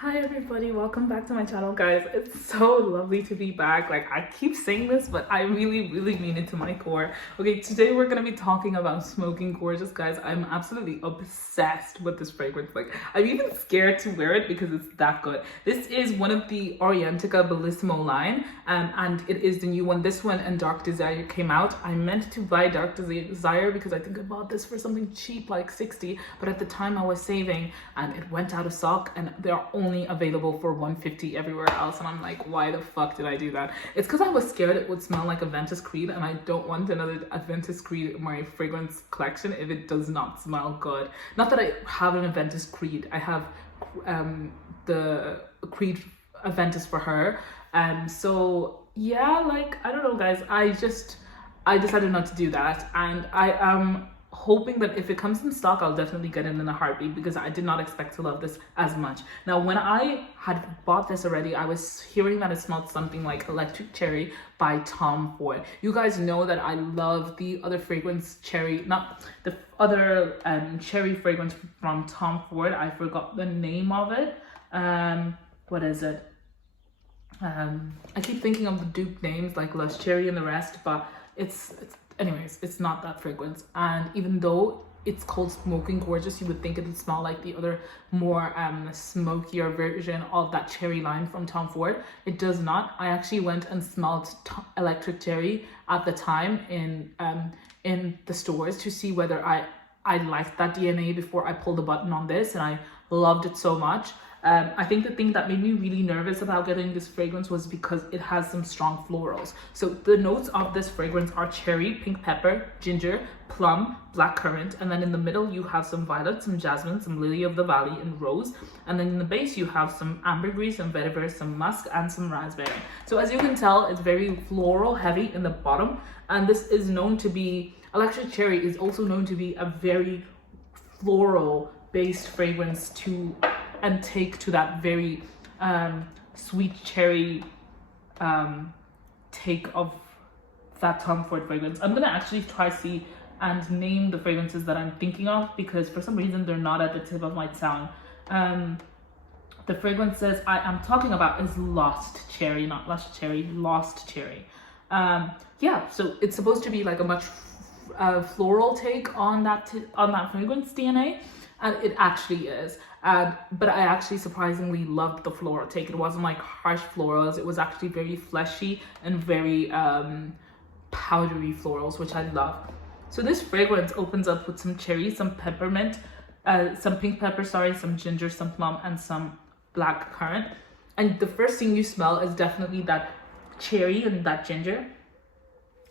Hi everybody, welcome back to my channel, guys. It's so lovely to be back. Like, I keep saying this, but I really mean it to my core. Okay, today we're gonna be talking about Smoking Gorgeous, guys. I'm absolutely obsessed with this fragrance. Like, I'm even scared to wear it because it's that good. This is one of the Orientica Bellissimo line, and it is the new one. This one and Dark Desire came out. I meant to buy Dark Desire because I think I bought this for something cheap, like 60, but at the time I was saving and it went out of stock, and they're only available for 150 everywhere else, and I'm like, why the fuck did I do that? It's because I was scared it would smell like Aventus Creed, and I don't want another Aventus Creed in my fragrance collection if it does not smell good. Not that I have an Aventus Creed, I have the Creed Aventus for her, and so yeah, like, I don't know, guys. I decided not to do that, and I am hoping that if it comes in stock, I'll definitely get it in a heartbeat because I did not expect to love this as much. Now, when I had bought this already, I was hearing that it smelled something like Electric Cherry by Tom Ford. You guys know that I love the other fragrance cherry, not the other cherry fragrance from Tom Ford. I forgot the name of it. What is it? I keep thinking of the dupe names like Lush Cherry and the rest, but anyways, it's not that fragrance. And even though it's called Smoking Gorgeous, you would think it would smell like the other more smokier version of that cherry line from Tom Ford. It does not. I actually went and smelled Electric Cherry at the time in the stores to see whether I liked that DNA before I pulled the button on this, and I loved it so much. I think the thing that made me really nervous about getting this fragrance was because it has some strong florals. So the notes of this fragrance are cherry, pink pepper, ginger, plum, blackcurrant, and then in the middle you have some violet, some jasmine, some lily of the valley, and rose. And then in the base you have some ambergris, some vetiver, some musk, and some raspberry. So as you can tell, it's very floral heavy in the bottom, and this is known to be, Electric Cherry is also known to be a very floral based fragrance and take to that very sweet cherry take of that Tom Ford fragrance. I'm gonna actually try see and name the fragrances that I'm thinking of because for some reason they're not at the tip of my tongue. The fragrances I am talking about is Lost Cherry, not Lush Cherry, Lost Cherry. Yeah, so it's supposed to be like a much floral take on that fragrance DNA, and it actually is. But I actually surprisingly loved the floral take. It wasn't like harsh florals. It was actually very fleshy and very powdery florals, which I love. So this fragrance opens up with some cherry, some peppermint, some pink pepper, some ginger, some plum, and some black currant. And the first thing you smell is definitely that cherry and that ginger.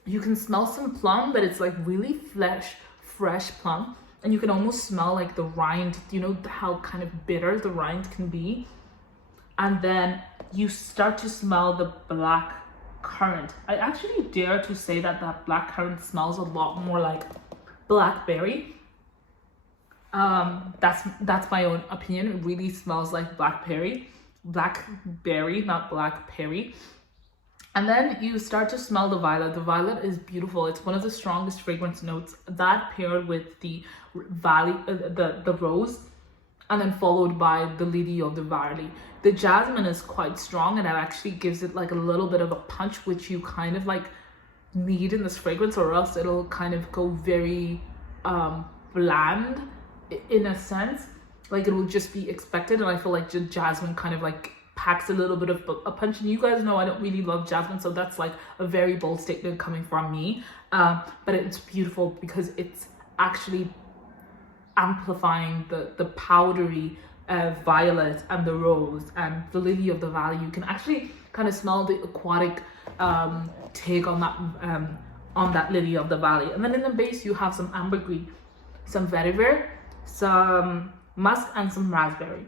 You can smell some plum, but it's like really fresh plum. And you can almost smell like the rind, you know how kind of bitter the rind can be. And then you start to smell the black currant. I actually dare to say that black currant smells a lot more like blackberry. That's my own opinion. It really smells like blackberry, not blackberry. And then you start to smell the violet. The violet is beautiful. It's one of the strongest fragrance notes. That paired with the the rose, and then followed by the lily of the valley. The jasmine is quite strong, and it actually gives it like a little bit of a punch, which you kind of like need in this fragrance, or else it'll kind of go very bland in a sense. Like, it will just be expected, and I feel like jasmine kind of like packs a little bit of a punch. And you guys know I don't really love jasmine, so that's like a very bold statement coming from me, but it's beautiful because it's actually amplifying the powdery violet and the rose and the lily of the valley. You can actually kind of smell the aquatic take on that lily of the valley. And then in the base you have some ambergris, some vetiver, some musk, and some raspberry.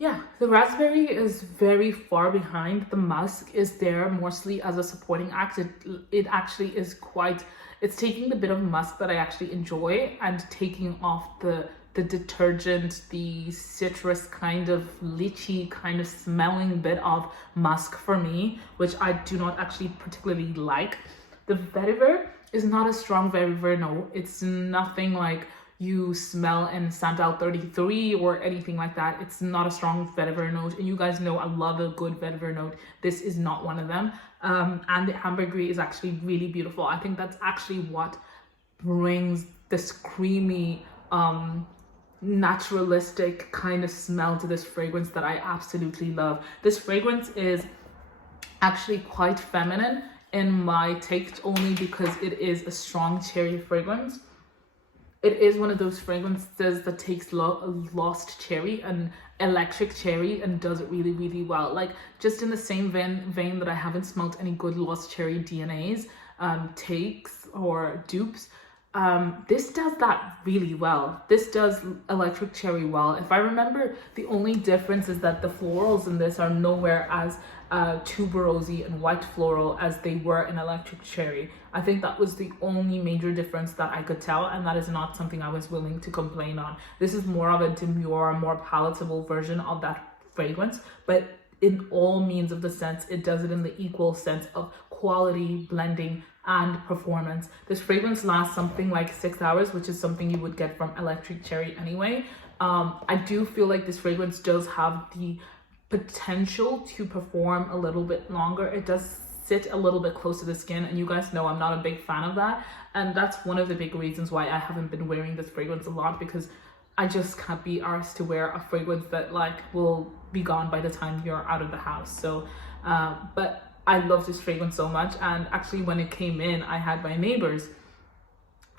Yeah, the raspberry is very far behind. The musk is there mostly as a supporting act. It actually is it's taking the bit of musk that I actually enjoy and taking off the detergent, the citrus kind of lychee kind of smelling bit of musk for me, which I do not actually particularly like. The vetiver is not a strong vetiver, no. It's nothing like you smell in Santal 33 or anything like that. It's not a strong vetiver note, and you guys know I love a good vetiver note. This is not one of them. And the ambergris is actually really beautiful. I think that's actually what brings this creamy naturalistic kind of smell to this fragrance that I absolutely love. This fragrance is actually quite feminine in my take, only because it is a strong cherry fragrance. It is one of those fragrances that takes lost cherry and electric cherry and does it really, really well. Like, just in the same vein that I haven't smelled any good lost cherry DNAs, takes or dupes, this does that really well. This does electric cherry well. If I remember, the only difference is that the florals in this are nowhere as tuberosy and white floral as they were in electric cherry. I think that was the only major difference that I could tell, and that is not something I was willing to complain on. This is more of a demure, more palatable version of that fragrance, but in all means of the sense, it does it in the equal sense of quality, blending, and performance. This fragrance lasts something like 6 hours, which is something you would get from electric cherry anyway. I do feel like this fragrance does have the potential to perform a little bit longer. It does sit a little bit close to the skin, and you guys know I'm not a big fan of that, and that's one of the big reasons why I haven't been wearing this fragrance a lot, because I just can't be arsed to wear a fragrance that like will be gone by the time you're out of the house. So but I love this fragrance so much, and actually when it came in, I had my neighbors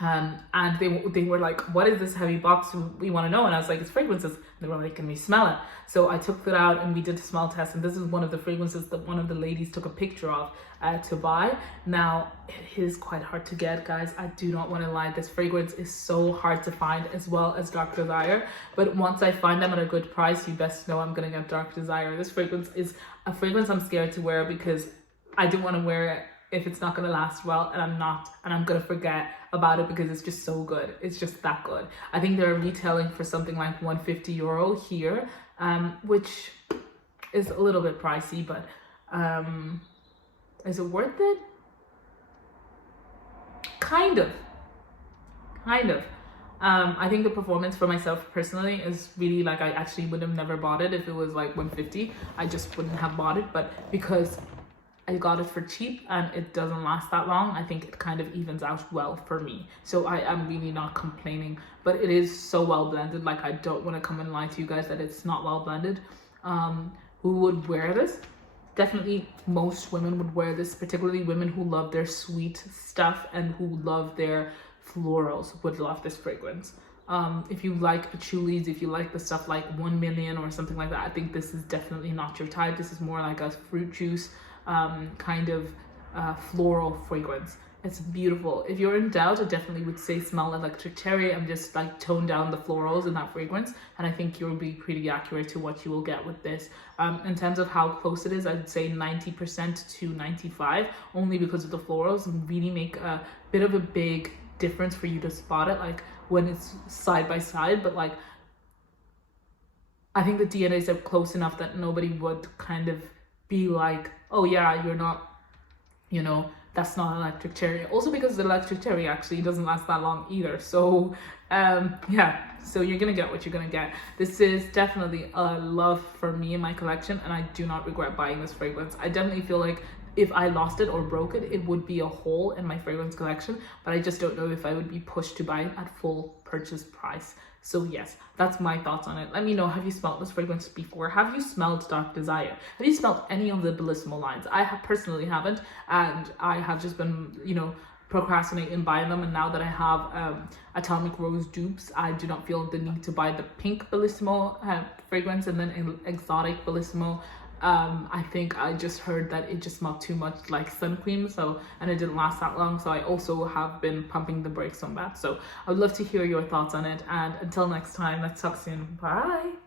and they were like, what is this heavy box, we want to know. And I was like, it's fragrances. And they were like, can we smell it? So I took it out and we did a smell test, and this is one of the fragrances that one of the ladies took a picture of to buy. Now, it is quite hard to get, guys. I do not want to lie, this fragrance is so hard to find, as well as Dark Desire. But once I find them at a good price, you best know I'm gonna get Dark Desire. This fragrance is a fragrance I'm scared to wear, because I don't want to wear it if it's not going to last well, and I'm going to forget about it, because it's just so good. It's just that good. I think they're retailing for something like €150 here, which is a little bit pricey, but is it worth it? Kind of. I think the performance for myself personally is really like, I actually would have never bought it if it was like 150. I just wouldn't have bought it, but because I got it for cheap and it doesn't last that long, I think it kind of evens out well for me. So I am really not complaining, but it is so well blended. Like, I don't want to come and lie to you guys that it's not well blended. Who would wear this? Definitely most women would wear this, particularly women who love their sweet stuff and who love their florals would love this fragrance. If you like patchoulis, if you like the stuff like 1 Million or something like that, I think this is definitely not your type. This is more like a fruit juice kind of floral fragrance. It's beautiful. If you're in doubt, I definitely would say smell electric cherry and just like tone down the florals in that fragrance, and I think you'll be pretty accurate to what you will get with this. In terms of how close it is, I'd say 90% to 95%, only because of the florals really make a bit of a big difference for you to spot it, like when it's side by side. But like, I think the DNAs are close enough that nobody would kind of be like, oh yeah, you're not, you know, that's not electric cherry. Also because the electric cherry actually doesn't last that long either. So yeah, so you're gonna get what you're gonna get. This is definitely a love for me in my collection, and I do not regret buying this fragrance. I definitely feel like if I lost it or broke it, it would be a hole in my fragrance collection, but I just don't know if I would be pushed to buy it at full purchase price. So yes, that's my thoughts on it. Let me know, have you smelled this fragrance before? Have you smelled Dark Desire? Have you smelled any of the Bellissimo lines? I personally haven't, and I have just been, you know, procrastinating buying them. And now that I have Atomic Rose dupes, I do not feel the need to buy the pink Bellissimo fragrance and then exotic Bellissimo. I think I just heard that it just smelled too much like sun cream, so, and it didn't last that long, so I also have been pumping the brakes on that. So I would love to hear your thoughts on it, and until next time, let's talk soon. Bye.